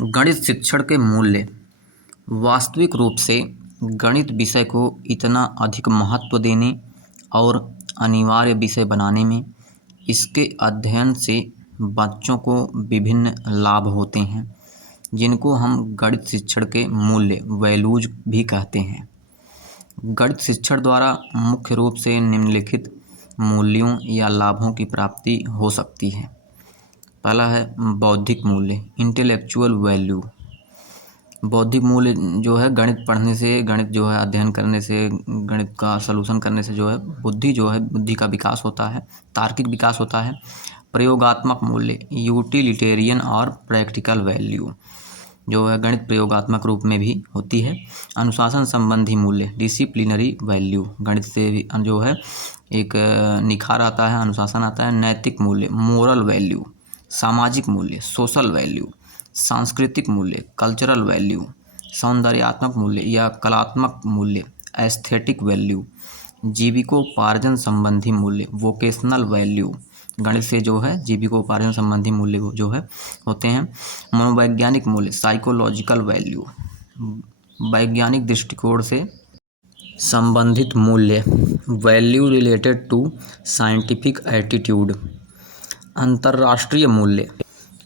गणित शिक्षण के मूल्य। वास्तविक रूप से गणित विषय को इतना अधिक महत्व देने और अनिवार्य विषय बनाने में इसके अध्ययन से बच्चों को विभिन्न लाभ होते हैं, जिनको हम गणित शिक्षण के मूल्य वैल्यूज भी कहते हैं। गणित शिक्षण द्वारा मुख्य रूप से निम्नलिखित मूल्यों या लाभों की प्राप्ति हो सकती है। पहला है बौद्धिक मूल्य, इंटेलेक्चुअल वैल्यू। बौद्धिक मूल्य जो है गणित पढ़ने से, गणित जो है अध्ययन करने से, गणित का सलूशन करने से जो है बुद्धि का विकास होता है, तार्किक विकास होता है। प्रयोगात्मक मूल्य, यूटिलिटेरियन और प्रैक्टिकल वैल्यू जो है गणित प्रयोगात्मक रूप में भी होती है। अनुशासन संबंधी मूल्य, डिसिप्लिनरी वैल्यू, गणित से भी जो है एक निखार आता है, अनुशासन आता है। नैतिक मूल्य, मोरल वैल्यू। सामाजिक मूल्य, सोशल वैल्यू। सांस्कृतिक मूल्य, कल्चरल वैल्यू। सौंदर्यात्मक मूल्य या कलात्मक मूल्य, एस्थेटिक वैल्यू। जीविकोपार्जन संबंधी मूल्य, वोकेशनल वैल्यू। गणित से जो है जीविकोपार्जन संबंधी मूल्य जो है होते हैं। मनोवैज्ञानिक मूल्य, साइकोलॉजिकल वैल्यू, वैज्ञानिक दृष्टिकोण से संबंधित मूल्य, value related to scientific attitude. अंतर्राष्ट्रीय मूल्य,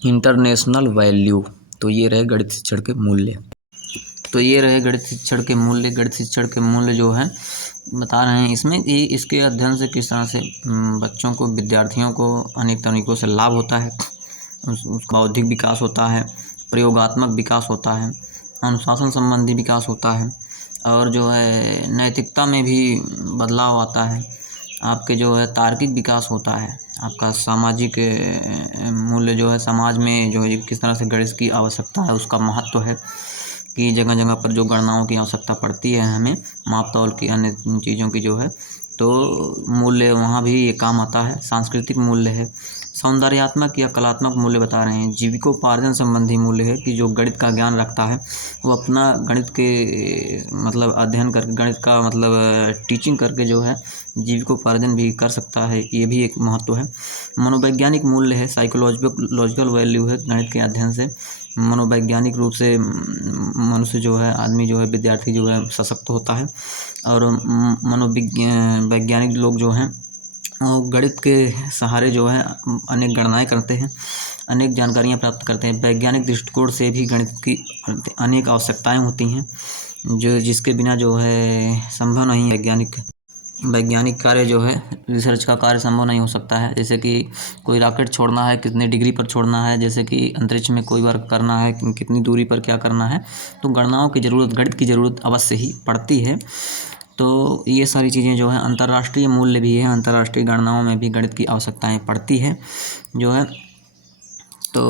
इंटरनेशनल वैल्यू। तो ये रहे गणित शिक्षण के मूल्य। गणित शिक्षण के मूल्य जो है बता रहे हैं इसमें कि इसके अध्ययन से किस तरह से बच्चों को, विद्यार्थियों को अनेक तरीकों से लाभ होता है। उसका बौद्धिक विकास होता है, प्रयोगात्मक विकास होता है, अनुशासन संबंधी विकास होता है और जो है नैतिकता में भी बदलाव आता है। आपके जो है तार्किक विकास होता है, आपका सामाजिक मूल्य जो है समाज में जो है किस तरह से गणित की आवश्यकता है, उसका महत्व है कि जगह जगह पर जो गणनाओं की आवश्यकता पड़ती है हमें, माप तौल की अन्य चीज़ों की जो है, तो मूल्य वहाँ भी ये काम आता है। सांस्कृतिक मूल्य है। सौंदर्यात्मक या कलात्मक मूल्य बता रहे हैं। जीविकोपार्जन संबंधी मूल्य है कि जो गणित का ज्ञान रखता है वो अपना गणित के मतलब अध्ययन करके, गणित का मतलब टीचिंग करके जो है जीविकोपार्जन भी कर सकता है, ये भी एक महत्व है। मनोवैज्ञानिक मूल्य है, साइकोलॉजिकल वैल्यू है। गणित के अध्ययन से मनोवैज्ञानिक रूप से मनुष्य जो है, आदमी जो है, विद्यार्थी जो है सशक्त होता है और वैज्ञानिक लोग जो हैं वो गणित के सहारे जो है अनेक गणनाएं करते हैं, अनेक जानकारियां प्राप्त करते हैं। वैज्ञानिक दृष्टिकोण से भी गणित की अनेक आवश्यकताएं होती हैं जो जिसके बिना जो है संभव नहीं। वैज्ञानिक कार्य जो है, रिसर्च का कार्य संभव नहीं हो सकता है। जैसे कि कोई रॉकेट छोड़ना है, कितने डिग्री पर छोड़ना है, जैसे कि अंतरिक्ष में कोई वर्क करना है, कितनी दूरी पर क्या करना है, तो गणनाओं की ज़रूरत, गणित की ज़रूरत अवश्य ही पड़ती है। तो ये सारी चीज़ें जो है, अंतर्राष्ट्रीय मूल्य भी है, अंतर्राष्ट्रीय गणनाओं में भी गणित की आवश्यकताएँ पड़ती है जो है। तो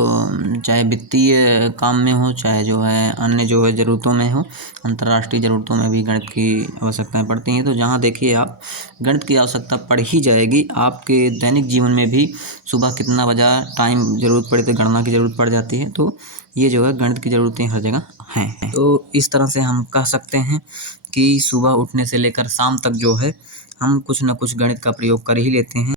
चाहे वित्तीय काम में हो, चाहे जो है अन्य जो है ज़रूरतों में हो, अंतर्राष्ट्रीय ज़रूरतों में भी गणित की आवश्यकताएं पड़ती हैं। तो जहाँ देखिए आप गणित की आवश्यकता पड़ ही जाएगी। आपके दैनिक जीवन में भी सुबह कितना बजा टाइम ज़रूरत पड़े तो गणना की ज़रूरत पड़ जाती है। तो ये जो है गणित की ज़रूरतें हर जगह हैं। तो इस तरह से हम कह सकते हैं कि सुबह उठने से लेकर शाम तक जो है हम कुछ न कुछ गणित का प्रयोग कर ही लेते हैं।